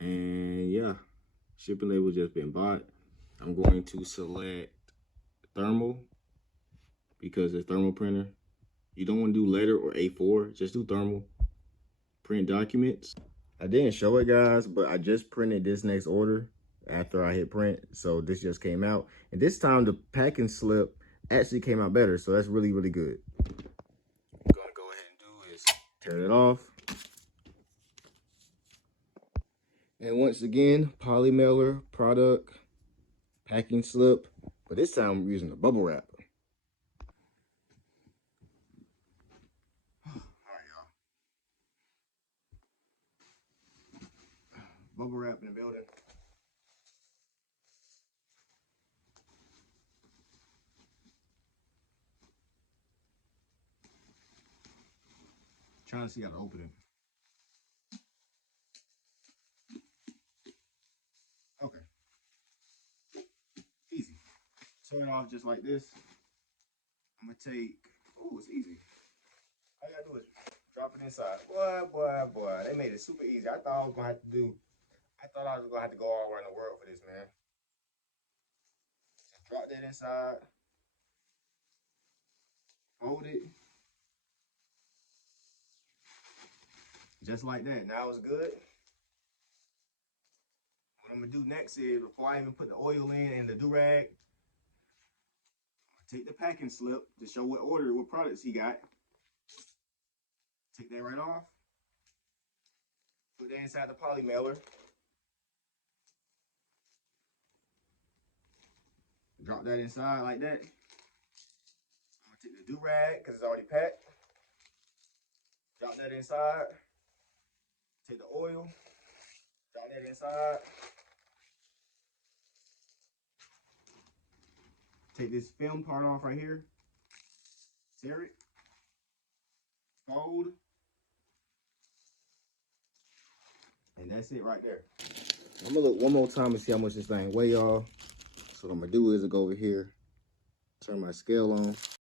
And yeah, shipping label just been bought. I'm going to select thermal because it's thermal printer. You don't want to do letter or A4, just do thermal. Print documents. I didn't show it, guys, but I just printed this next order after I hit print. So this just came out. And this time the packing slip actually came out better. So that's really, really good. What I'm gonna go ahead and do is tear it off. And once again, poly mailer, product, packing slip. But this time I'm using the bubble wrap. All right, y'all. Bubble wrap in the building. Trying to see how to open it. Okay. Easy. Turn it off just like this. I'm gonna take, oh, it's easy. All you gotta do is drop it inside. Boy. They made it super easy. I thought I was gonna have to do, I thought I was gonna have to go all around the world for this, man. Just drop that inside. Hold it. Just like that. Now it's good. What I'm gonna do next is, before I even put the oil in and the do-rag, take the packing slip to show what order, what products he got. Take that right off. Put that inside the poly mailer. Drop that inside like that. I'm gonna take the do-rag because it's already packed. Drop that inside. Take the oil. Drop that inside. Take this film part off right here. Tear it. Fold. And that's it right there. I'm gonna look one more time and see how much this thing weigh, y'all. So what I'm gonna do is go over here, turn my scale on.